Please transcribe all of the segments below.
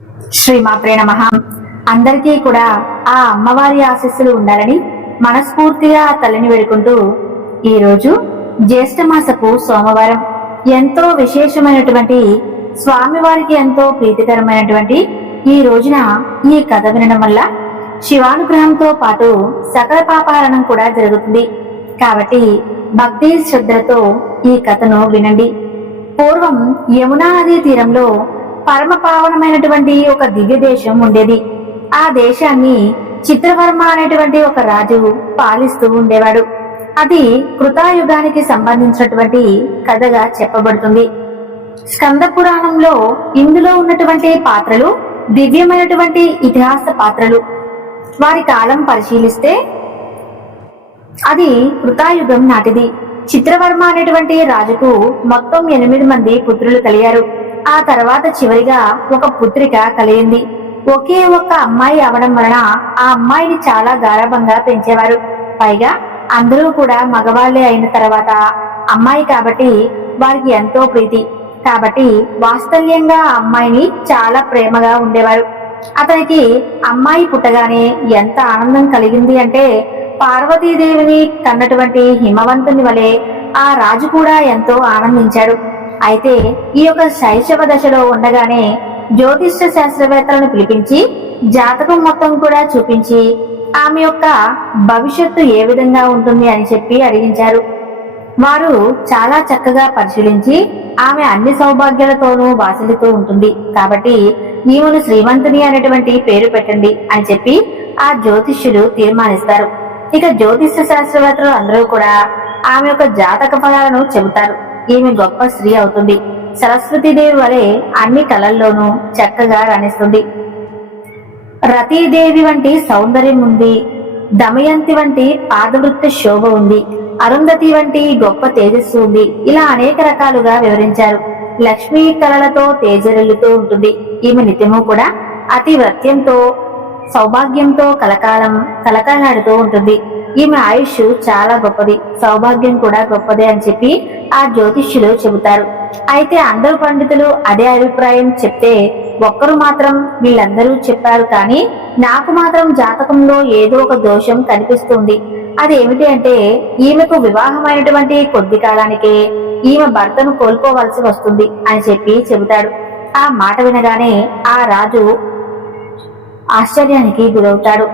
శ్రీమాత్రే నమః. అందరికీ కూడా ఆ అమ్మవారి ఆశీస్సులు ఉండాలని మనస్ఫూర్తిగా ఆ తల్లిని వేడుకుంటూ ఈరోజు జ్యేష్ఠమాసపు సోమవారం ఎంతో విశేషమైనటువంటి స్వామివారికి ఎంతో ప్రీతికరమైనటువంటి ఈ రోజున ఈ కథ వినడం వల్ల శివానుగ్రహంతో పాటు సకల పాపహరణం కూడా జరుగుతుంది. కాబట్టి భక్తి శ్రద్ధలతో ఈ కథను వినండి. పూర్వం యమునా నదీ తీరంలో పరమ పావనమైనటువంటి ఒక దివ్య దేశం ఉండేది. ఆ దేశాన్ని చిత్రవర్మ అనేటువంటి ఒక రాజు పాలిస్తూ ఉండేవాడు. అది కృతాయుగానికి సంబంధించినటువంటి కథగా చెప్పబడుతుంది. స్కంద పురాణంలో ఇందులో ఉన్నటువంటి పాత్రలు దివ్యమైనటువంటి ఇతిహాస పాత్రలు. వారి కాలం పరిశీలిస్తే అది కృతాయుగం నాటిది. చిత్రవర్మ అనేటువంటి రాజుకు మొత్తం 8 మంది పుత్రులు కలిగారు. ఆ తర్వాత చివరిగా ఒక పుత్రిక కలిగింది. ఒకే ఒక్క అమ్మాయి అవడం వలన ఆ అమ్మాయిని చాలా గారాబంగా పెంచేవారు. పైగా అందరూ కూడా మగవాళ్లే అయిన తర్వాత అమ్మాయి కాబట్టి వారికి ఎంతో ప్రీతి. కాబట్టి వాత్సల్యంగా ఆ అమ్మాయిని చాలా ప్రేమగా ఉండేవారు. అతనికి అమ్మాయి పుట్టగానే ఎంత ఆనందం కలిగింది అంటే పార్వతీదేవిని కన్నటువంటి హిమవంతుని వలె ఆ రాజు కూడా ఎంతో ఆనందించాడు. అయితే ఈ యొక్క శైశవ దశలో ఉండగానే జ్యోతిష్య శాస్త్రవేత్తలను పిలిపించి జాతకం మొత్తం కూడా చూపించి ఆమె యొక్క భవిష్యత్తు ఏ విధంగా ఉంటుంది అని చెప్పి అడిగించారు. వారు చాలా చక్కగా పరిశీలించి ఆమె అన్ని సౌభాగ్యాలతోనూ వాసిల్లుతూ ఉంటుంది కాబట్టి ఈమెను శ్రీమంతుని అనేటువంటి పేరు పెట్టండి అని చెప్పి ఆ జ్యోతిష్యులు తీర్మానిస్తారు. ఇక జ్యోతిష్య శాస్త్రవేత్తలు అందరూ కూడా ఆమె యొక్క జాతక ఫలాలను చెబుతారు. ఈమె గొప్ప స్త్రీ అవుతుంది. సరస్వతీదేవి వలె అన్ని కళల్లోనూ చక్కగా రాణిస్తుంది. రతీదేవి వంటి సౌందర్యం ఉంది. దమయంతి వంటి పాదవృత్తి శోభ ఉంది. అరుంధతి వంటి గొప్ప తేజస్సు ఉంది. ఇలా అనేక రకాలుగా వివరించారు. లక్ష్మీ కళలతో తేజరిల్లుతూ ఉంటుంది. ఈమె నిత్యము కూడా అతి వ్రత్యంతో సౌభాగ్యంతో కలకాలాడుతూ ఉంటుంది. ఈమె ఆయుష్ చాలా గొప్పది, సౌభాగ్యం కూడా గొప్పదే అని చెప్పి ఆ జ్యోతిష్యులు చెబుతారు. అయితే అందరూ పండితులు అదే అభిప్రాయం చెప్తే ఒక్కరు మాత్రం వీళ్ళందరూ చెప్పారు కానీ నాకు మాత్రం జాతకంలో ఏదో ఒక దోషం కనిపిస్తుంది. అది ఏమిటి అంటే ఈమెకు వివాహమైనటువంటి కొద్ది కాలానికే ఈమె భర్తను కోల్పోవలసి వస్తుంది అని చెప్పి చెబుతాడు. ఆ మాట వినగానే ఆ రాజు ఆశ్చర్యానికి గురవుతాడు.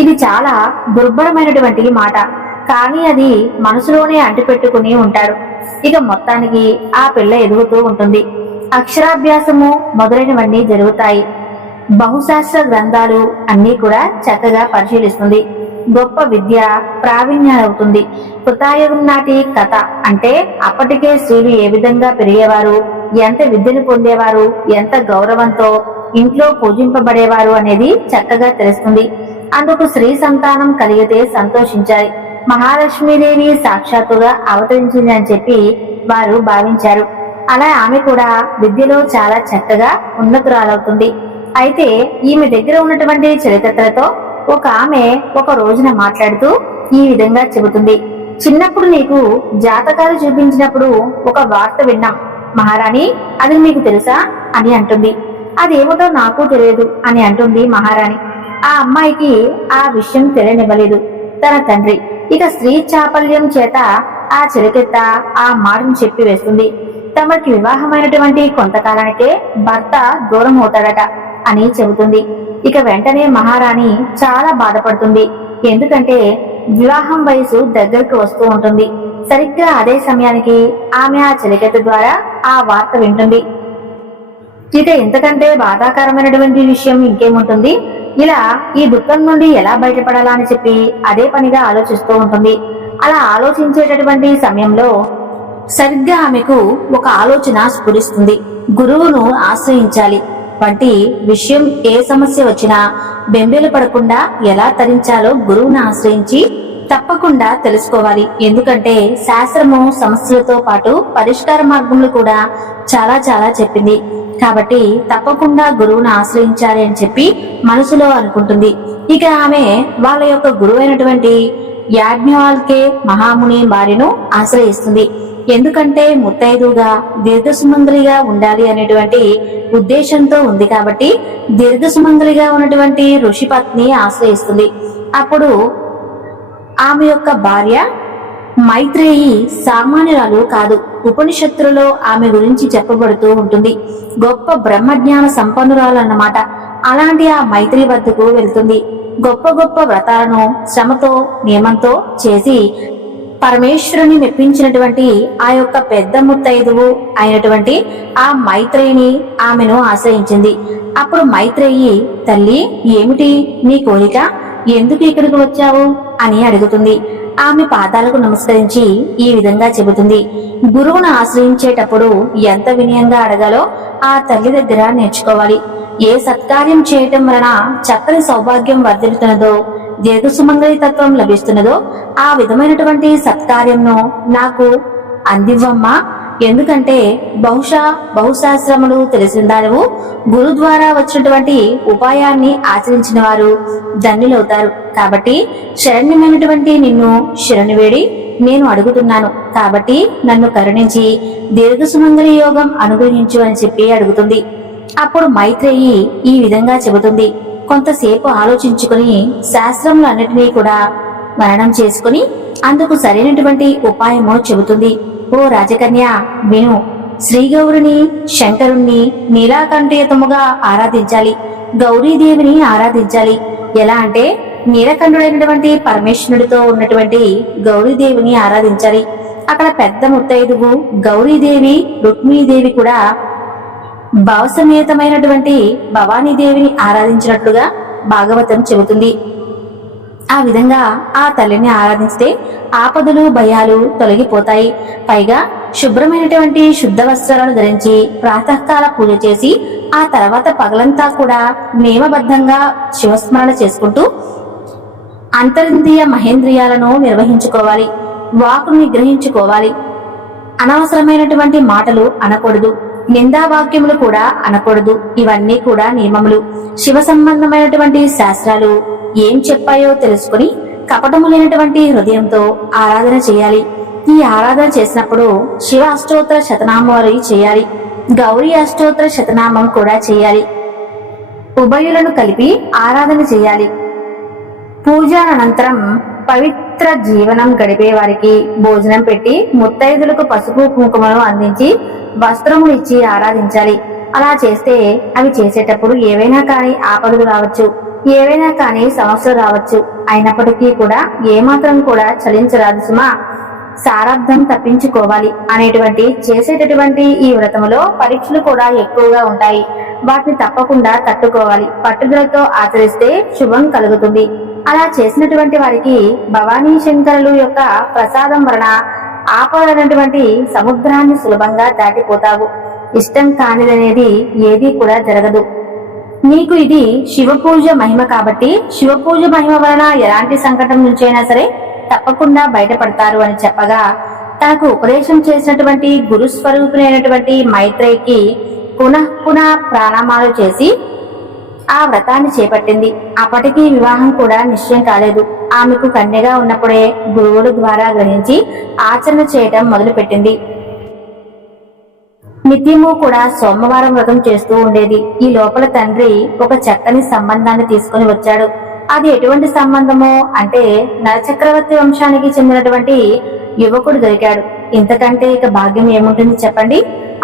ఇది చాలా దుర్భరమైనటువంటి మాట, కానీ అది మనసులోనే అంటిపెట్టుకుని ఉంటాడు. ఇక మొత్తానికి ఆ పిల్ల ఎదుగుతూ ఉంటుంది. అక్షరాభ్యాసము మొదలైనవన్నీ జరుగుతాయి. బహుశాస్త్ర గ్రంథాలు అన్నీ కూడా చక్కగా పరిశీలిస్తుంది. గొప్ప విద్య ప్రావీణ్యాలవుతుంది. కృతాయుగం నాటి కథ అంటే అప్పటికే స్త్రీలు ఏ విధంగా పెరిగేవారు, ఎంత విద్యను పొందేవారు, ఎంత గౌరవంతో ఇంట్లో పూజింపబడేవారు అనేది చక్కగా తెలుస్తుంది. అందుకు స్త్రీ సంతానం కలిగితే సంతోషించాలి. మహాలక్ష్మీదేవి సాక్షాత్తుగా అవతరించింది అని చెప్పి వారు భావించారు. అలా ఆమె కూడా విద్యలో చాలా చక్కగా ఉన్నతురాలవుతుంది. అయితే ఈమె దగ్గర ఉన్నటువంటి చరిత్రతో ఒక ఆమె ఒక రోజున మాట్లాడుతూ ఈ విధంగా చెబుతుంది. చిన్నప్పుడు నీకు జాతకాలు చూపించినప్పుడు ఒక వార్త విన్నాం మహారాణి, అది మీకు తెలుసా అని అంటుంది. అదేమిటో నాకు తెలియదు అని అంటుంది మహారాణి. ఆ అమ్మాయికి ఆ విషయం తెలియనివ్వలేదు తన తండ్రి. ఇక స్త్రీ చాపల్యం చేత ఆ చిరకెత్త ఆ మాటను చెప్పి వేస్తుంది. తమకి వివాహమైనటువంటి కొంతకాలానికే భర్త దూరం అవుతాడట అని చెబుతుంది. ఇక వెంటనే మహారాణి చాలా బాధపడుతుంది. ఎందుకంటే వివాహం వయసు దగ్గరకు వస్తూ ఉంటుంది. సరిగ్గా అదే సమయానికి ఆమె ఆ చిరకెత్త ద్వారా ఆ వార్త వింటుంది. ఇక ఇంతకంటే బాధాకరమైనటువంటి విషయం ఇంకేముంటుంది. ఇలా ఈ దుఃఖం నుండి ఎలా బయటపడాలా అని చెప్పి అదే పనిగా ఆలోచిస్తూ ఉంటుంది. అలా ఆలోచించేటటువంటి సమయంలో సరిగ్గా ఆమెకు ఒక ఆలోచన స్ఫురిస్తుంది. గురువును ఆశ్రయించాలి వంటి విషయం ఏ సమస్య వచ్చినా బెంబేలు పడకుండా ఎలా తరించాలో గురువును ఆశ్రయించి తప్పకుండా తెలుసుకోవాలి. ఎందుకంటే శాస్త్రము సమస్యలతో పాటు పరిష్కార మార్గములు కూడా చాలా చాలా చెప్పింది. కాబట్టి తప్పకుండా గురువును ఆశ్రయించాలి అని చెప్పి మనసులో అనుకుంటుంది. ఇక ఆమె వాళ్ళ యొక్క గురువు అయినటువంటి యాజ్ఞవల్కే మహాముని భార్యను ఆశ్రయిస్తుంది. ఎందుకంటే ముత్తైదుగా దీర్ఘసుమంగలిగా ఉండాలి అనేటువంటి ఉద్దేశంతో ఉంది కాబట్టి దీర్ఘసుమంగలిగా ఉన్నటువంటి ఋషి పత్ని ఆశ్రయిస్తుంది. అప్పుడు ఆమె యొక్క భార్య మైత్రేయి సామాన్యురాలు కాదు. ఉపనిషత్తులలో ఆమె గురించి చెప్పబడుతూ ఉంటుంది. గొప్ప బ్రహ్మజ్ఞాన సంపన్నురాలు అన్నమాట. అలాంటి ఆ మైత్రి వద్దకు వెళ్తుంది. గొప్ప గొప్ప వ్రతాలను శ్రమతో నియమంతో చేసి పరమేశ్వరుని మెప్పించినటువంటి ఆ యొక్క పెద్ద ముత్తైదువు అయినటువంటి ఆ మైత్రేయిని ఆమెను ఆశ్రయించింది. అప్పుడు మైత్రేయి, తల్లి, ఏమిటి నీ కోరిక? ఎందుకు ఇక్కడికి వచ్చావు అని అడుగుతుంది. ఆమె పాదాలకు నమస్కరించి ఈ విధంగా చెబుతుంది. గురువును ఆశ్రయించేటప్పుడు ఎంత వినయంగా అడగాలో ఆ తల్లి దగ్గర నేర్చుకోవాలి. ఏ సత్కార్యం చేయటం వలన చక్కని సౌభాగ్యం వర్ధిల్లుతున్నదో, దీర్ఘసుమంగళి తత్వం లభిస్తున్నదో ఆ విధమైనటువంటి సత్కార్యంను నాకు అందివ్వమ్మా. ఎందుకంటే బహుశాస్త్రములు తెలిసిందానివు. గురు ద్వారా వచ్చినటువంటి ఉపాయాన్ని ఆచరించిన వారు ధన్యులవుతారు. కాబట్టి శరణ్యమైనటువంటి నిన్ను శరణు వేడి నేను అడుగుతున్నాను. కాబట్టి నన్ను కరుణించి దీర్ఘసుమంగళి యోగం అనుగ్రహించు అని చెప్పి అడుగుతుంది. అప్పుడు మైత్రేయి ఈ విధంగా చెబుతుంది. కొంతసేపు ఆలోచించుకుని శాస్త్రములన్నిటినీ కూడా మననం చేసుకుని అందుకు సరైనటువంటి ఉపాయము చెబుతుంది. ఓ రాజకన్య, విను. శ్రీగౌరిని శంకరుణ్ణి నీలాకంఠయుతముగా ఆరాధించాలి. గౌరీదేవిని ఆరాధించాలి. ఎలా అంటే నీలకంఠుడైనటువంటి పరమేశ్వరుడితో ఉన్నటువంటి గౌరీదేవిని ఆరాధించాలి. అక్కడ పెద్ద ముత్తైదువు గౌరీదేవి, రుక్మిణీదేవి కూడా భావసమేతమైనటువంటి భవానీదేవిని ఆరాధించినట్లుగా భాగవతం చెబుతుంది. ఆ విధంగా ఆ తల్లిని ఆరాధిస్తే ఆపదలు భయాలు తొలగిపోతాయి. పైగా శుభ్రమైనటువంటి శుద్ధ వస్త్రాలను ధరించి ప్రాతకాల పూజ చేసి ఆ తర్వాత పగలంతా కూడా నియమబద్ధంగా శివస్మరణ చేసుకుంటూ అంతరింద్రియ మహేంద్రియాలను నిర్వహించుకోవాలి. వాకును నిగ్రహించుకోవాలి. అనవసరమైనటువంటి మాటలు అనకూడదు. నిందావాక్యములు కూడా అనకూడదు. ఇవన్నీ కూడా నియమములు. శివ సంబంధమైనటువంటి శాస్త్రాలు ఏం చెప్పాయో తెలుసుకుని కపటము లేనటువంటి హృదయంతో ఆరాధన చేయాలి. ఈ ఆరాధన చేసినప్పుడు శివ అష్టోత్తర శతనామావళి చేయాలి. గౌరీ అష్టోత్తర శతనామం కూడా చేయాలి. ఉభయులను కలిపి ఆరాధన చేయాలి. పూజ అనంతరం పవిత్ర జీవనం గడిపే వారికి భోజనం పెట్టి ముత్తైదులకు పసుపు కుంకుమను అందించి వస్త్రములు ఇచ్చి ఆరాధించాలి. అలా చేస్తే అవి చేసేటప్పుడు ఏవైనా కానీ ఆపదలు రావచ్చు, ఏవైనా కానీ సమస్యలు రావచ్చు. అయినప్పటికీ కూడా ఏమాత్రం కూడా చలించరాదు సుమా. సారార్థం తప్పించుకోవాలి అనేటువంటి చేసేటటువంటి ఈ వ్రతములో పరీక్షలు కూడా ఎక్కువగా ఉంటాయి. వాటిని తప్పకుండా తట్టుకోవాలి. పట్టుదలతో ఆచరిస్తే శుభం కలుగుతుంది. అలా చేసినటువంటి వారికి భవానీ శంకరులు యొక్క ప్రసాదం వలన ఆపదైనటువంటి సముద్రాన్ని సులభంగా దాటిపోతావు. ఇష్టం కానిదనేది ఏదీ కూడా జరగదు. నీకు ఇది శివపూజ మహిమ కాబట్టి శివపూజ మహిమ వలన ఎలాంటి సంకటం నుంచైనా సరే తప్పకుండా బయటపడతారు అని చెప్పగా తనకు ఉపదేశం చేసినటువంటి గురుస్వరూపునైనటువంటి మైత్రేయికి పునః ప్రాణామాలు చేసి ఆ వ్రతాన్ని చేపట్టింది. అప్పటికీ వివాహం కూడా నిశ్చయం కాలేదు. ఆమెకు కన్యగా ఉన్నప్పుడే గురువుల ద్వారా గ్రహించి ఆచరణ చేయటం మొదలుపెట్టింది. నిత్యము కూడా సోమవారం వ్రతం చేస్తూ ఉండేది. ఈ లోపల తండ్రి ఒక చక్కని సంబంధాన్ని తీసుకుని వచ్చాడు. అది ఎటువంటి సంబంధమో అంటే నరచక్రవర్తి వంశానికి చెందినటువంటి యువకుడు దొరికాడు. ఇంతకంటే ఇక భాగ్యం ఏముంటుంది చెప్పండి.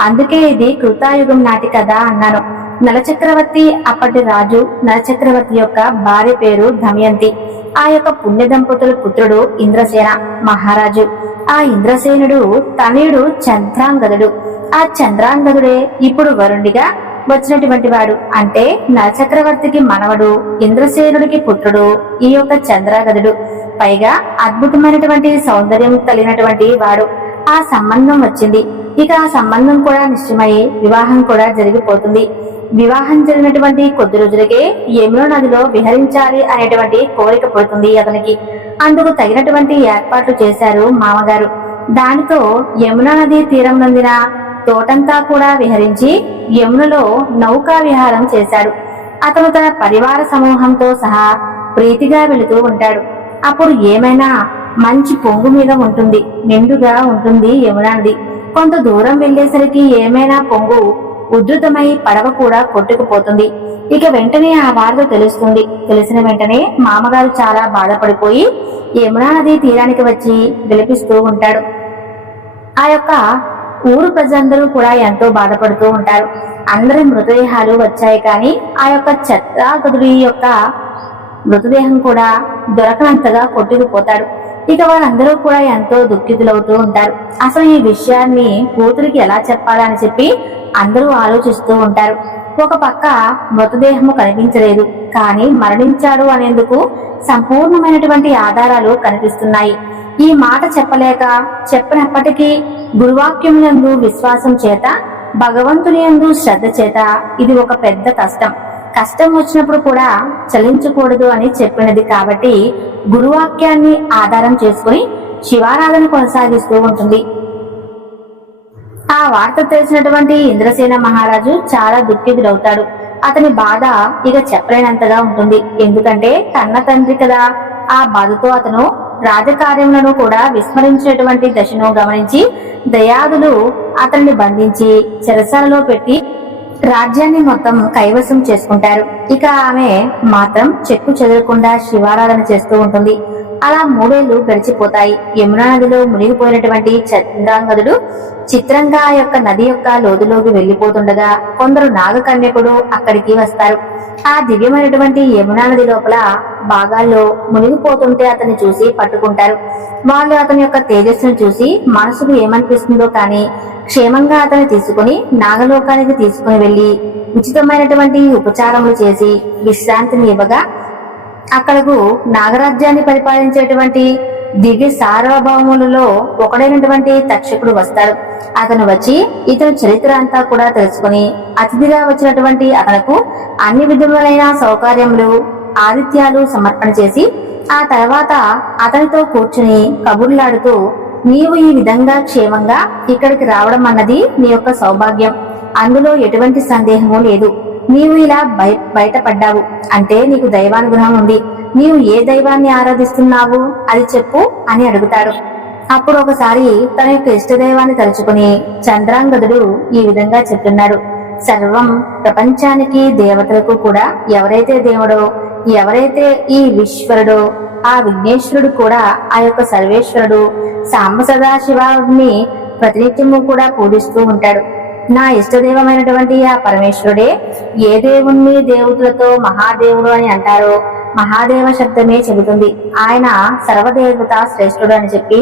అందుకే ఇది కృతాయుగం నాటి కథ అన్నాను. నలచక్రవర్తి అప్పటి రాజు. నలచక్రవర్తి యొక్క భార్య పేరు దమయంతి. ఆ యొక్క పుణ్య దంపతుల పుత్రుడు ఇంద్రసేన మహారాజు. ఆ ఇంద్రసేనుడు తనయుడు చంద్రాంగదుడు. ఆ చంద్రాంగదుడే ఇప్పుడు వరుణుడిగా వచ్చినటువంటి వాడు. అంటే నలచక్రవర్తికి మనవడు, ఇంద్రసేనుడికి పుత్రుడు ఈ యొక్క చంద్రాగదుడు. పైగా అద్భుతమైనటువంటి సౌందర్యం కలిగినటువంటి వాడు. ఆ సంబంధం వచ్చింది. ఇక ఆ సంబంధం కూడా నిశ్చయమై వివాహం కూడా జరిగిపోతుంది. వివాహం జరిగినటువంటి కొద్ది రోజులకే యమున నదిలో విహరించాలి అనేటువంటి కోరిక పుడుతుంది అతనికి. అందుకు తగినటువంటి ఏర్పాట్లు చేశారు మామగారు. దానితో యమున నది తీరం నందిన తోటంతా కూడా విహరించి యమునలో నౌకా విహారం చేశాడు. అతను తన పరివార సమూహంతో సహా ప్రీతిగా వెళుతూ ఉంటాడు. అప్పుడు ఏమైనా మంచి పొంగు మీద ఉంటుంది, నిండుగా ఉంటుంది యమునా నది. కొంత దూరం వెళ్లేసరికి ఏమైనా పొంగు ఉధృతమై పడవ కూడా కొట్టుకుపోతుంది. ఇక వెంటనే ఆ వార్త తెలుస్తుంది. తెలిసిన వెంటనే మామగారు చాలా బాధపడిపోయి యమునా నది తీరానికి వచ్చి విలపిస్తూ ఉంటాడు. ఆ యొక్క ఊరు ప్రజలందరూ కూడా ఎంతో బాధపడుతూ ఉంటారు. అందరి మృతదేహాలు వచ్చాయి, కానీ ఆ యొక్క చిత్రాంగదుడి యొక్క మృతదేహం కూడా దొరకనంతగా కొట్టుకుపోతాడు. ఇక వారందరూ కూడా ఎంతో దుఃఖితులవుతూ ఉంటారు. అసలు ఈ విషయాన్ని కూతురికి ఎలా చెప్పాలని చెప్పి అందరూ ఆలోచిస్తూ ఉంటారు. ఒక పక్క మృతదేహము కనిపించలేదు, కానీ మరణించాడు అనేందుకు సంపూర్ణమైనటువంటి ఆధారాలు కనిపిస్తున్నాయి. ఈ మాట చెప్పనప్పటికీ గురువాక్యములందు విశ్వాసం చేత, భగవంతుని యందు శ్రద్ధ చేత ఇది ఒక పెద్ద కష్టం వచ్చినప్పుడు కూడా చలించకూడదు అని చెప్పినది కాబట్టి గురువాక్యాన్ని ఆధారం చేసుకుని శివారాధన కొనసాగిస్తూ ఉంటుంది. ఆ వార్త తెలిసినటువంటి ఇంద్రసేన మహారాజు చాలా దుఃఖితుడవుతాడు. అతని బాధ ఇక చెప్పలేనంతగా ఉంటుంది. ఎందుకంటే కన్న తండ్రి కదా. ఆ బాధతో అతను రాజకార్యములను కూడా విస్మరించినటువంటి దశను గమనించి దయాదులు అతన్ని బంధించి చెరసాలలో పెట్టి రాజ్యాన్ని మొత్తం కైవసం చేసుకుంటారు. ఇక ఆమె మాత్రం చెక్కు చెదరకుండా శివారాధన చేస్తూ ఉంటుంది. అలా 3 ఏళ్లు గడిచిపోతాయి. యమునా నదిలో మునిగిపోయినటువంటి చంద్రాంగదుడు చిత్రంగా ఆ యొక్క నది యొక్క లోతులోకి వెళ్లిపోతుండగా కొందరు నాగకన్యకుడు అక్కడికి వస్తారు. ఆ దివ్యమైనటువంటి యమునా నది లోపల భాగాల్లో మునిగిపోతుంటే అతన్ని చూసి పట్టుకుంటారు. వాళ్ళు అతని యొక్క తేజస్సును చూసి మనసుకు ఏమనిపిస్తుందో కానీ క్షేమంగా అతన్ని తీసుకుని నాగలోకానికి తీసుకుని వెళ్లి ఉచితమైనటువంటి ఉపచారములు చేసి విశ్రాంతిని ఇవ్వగా అక్కడకు నాగరాజ్యాన్ని పరిపాలించేటువంటి దివ్య సార్వభౌములలో ఒకడైనటువంటి తక్షకుడు వస్తాడు. అతను వచ్చి ఇతని చరిత్ర అంతా కూడా తెలుసుకుని అతిథిగా వచ్చినటువంటి అతనకు అన్ని విధములైన సౌకర్యములు ఆతిథ్యాలు సమర్పణ చేసి ఆ తర్వాత అతనితో కూర్చుని కబుర్లాడుతూ, నీవు ఈ విధంగా క్షేమంగా ఇక్కడికి రావడం అన్నది నీ యొక్క సౌభాగ్యం, అందులో ఎటువంటి సందేహము లేదు. నీవు ఇలా బయటపడ్డావు అంటే నీకు దైవానుగ్రహం ఉంది. నీవు ఏ దైవాన్ని ఆరాధిస్తున్నావు అది చెప్పు అని అడుగుతాడు. అప్పుడు ఒకసారి తన యొక్క ఇష్టదైవాన్ని తలుచుకుని చంద్రాంగదుడు ఈ విధంగా చెప్తున్నాడు. సర్వం ప్రపంచానికి దేవతలకు కూడా ఎవరైతే దేవుడో, ఎవరైతే ఈ ఈశ్వరుడో ఆ విఘ్నేశ్వరుడు కూడా ఆ యొక్క సర్వేశ్వరుడు సాంబ సదాశివాన్ని ప్రతినిత్యము కూడా పూజిస్తూ ఉంటాడు. నా ఇష్టదైవమైనటువంటి ఆ పరమేశ్వరుడే ఏ దేవుణ్ణి దేవతలతో మహాదేవుడు అని అంటారో మహాదేవ శబ్దమే చెబుతుంది. ఆయన సర్వదేవత శ్రేష్ఠుడు అని చెప్పి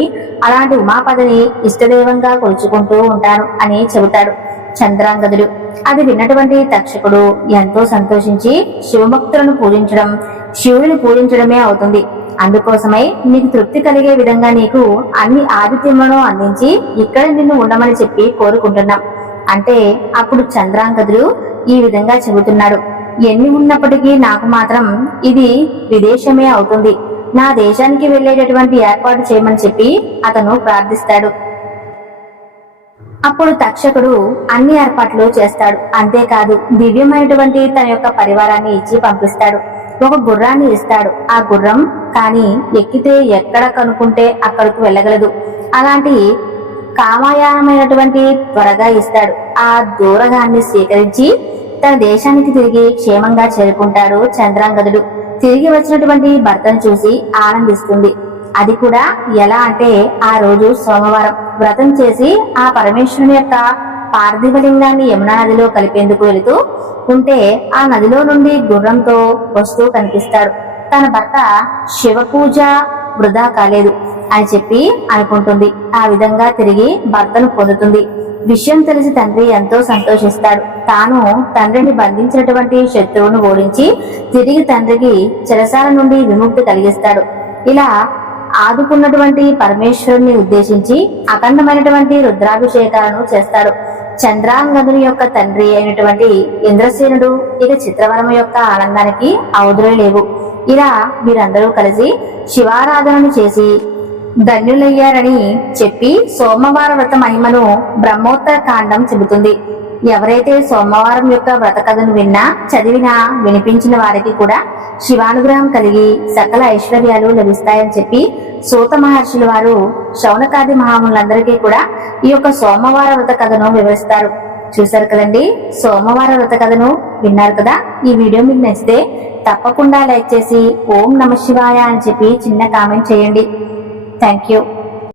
అలాంటి ఉమాపదిని ఇష్టదైవంగా కొలుచుకుంటూ ఉంటాను అని చెబుతాడు చంద్రాంగదుడు. అది విన్నటువంటి తక్షకుడు ఎంతో సంతోషించి శివభక్తులను పూజించడం శివుడిని పూజించడమే అవుతుంది. అందుకోసమై నీకు తృప్తి కలిగే విధంగా నీకు అన్ని ఆతిథ్యములను అందించి ఇక్కడ నిన్ను ఉండమని చెప్పి కోరుకుంటున్నాం అంటే అప్పుడు చంద్రాంగదుడు ఈ విధంగా చెబుతున్నాడు. ఎన్ని ఉన్నప్పటికీ నాకు మాత్రం ఇది విదేశమే అవుతుంది. నా దేశానికి వెళ్లేటటువంటి ఏర్పాటు చేయమని చెప్పి అతను ప్రార్థిస్తాడు. అప్పుడు తక్షకుడు అన్ని ఏర్పాట్లు చేస్తాడు. అంతేకాదు దివ్యమైనటువంటి తన యొక్క పరివారాన్ని ఇచ్చి పంపిస్తాడు. ఒక గుర్రాన్ని ఇస్తాడు. ఆ గుర్రం కానీ ఎక్కితే ఎక్కడ కనుక్కుంటే అక్కడికి వెళ్ళగలదు. అలాంటి కామయానమైనటువంటి త్వరగా ఇస్తాడు. ఆ దూరగాన్ని స్వీకరించి తన దేశానికి తిరిగి క్షేమంగా చేరుకుంటాడు చంద్రాంగదుడు. తిరిగి వచ్చినటువంటి భర్తను చూసి ఆనందిస్తుంది. అది కూడా ఎలా అంటే ఆ రోజు సోమవారం వ్రతం చేసి ఆ పరమేశ్వరుని యొక్క పార్థివలింగాన్ని యమునా నదిలో కలిపేందుకు వెళుతూ ఉంటే ఆ నదిలో నుండి గుర్రంతో వస్తూ కనిపిస్తాడు. తన భర్త శివ పూజ వృధా కాలేదు అని చెప్పి అనుకుంటుంది. ఆ విధంగా తిరిగి భర్తను పొందుతుంది. విషయం తెలిసి తండ్రి ఎంతో సంతోషిస్తాడు. తాను తండ్రిని బంధించినటువంటి శత్రువును ఓడించి తిరిగి తండ్రికి చెరసాల నుండి విముక్తి కలిగిస్తాడు. ఇలా ఆదుకున్నటువంటి పరమేశ్వరుని ఉద్దేశించి అఖండమైనటువంటి రుద్రాభిషేకాలను చేస్తాడు. చంద్రాంగదుని యొక్క తండ్రి అయినటువంటి ఇంద్రసేనుడు ఇక చిత్రవరమ యొక్క ఆనందానికి అవధులు లేవు. ఇలా వీరందరూ కలిసి శివారాధనను చేసి ధన్యులయ్యారని చెప్పి సోమవార వ్రత మహిమను బ్రహ్మోత్తర కాండం చెబుతుంది. ఎవరైతే సోమవారం యొక్క వ్రత కథను విన్నా చదివినా వినిపించిన వారికి కూడా శివానుగ్రహం కలిగి సకల ఐశ్వర్యాలు లభిస్తాయని చెప్పి సూత మహర్షుల వారు శౌనకాది మహాములందరికీ కూడా ఈ యొక్క సోమవార వ్రత కథను వివరిస్తారు. చూశారు కదండి, సోమవార వ్రత కథను విన్నారు కదా. ఈ వీడియో మీకు నచ్చితే తప్పకుండా లైక్ చేసి ఓం నమ శివాయ అని చెప్పి చిన్న కామెంట్ చేయండి. Thank you.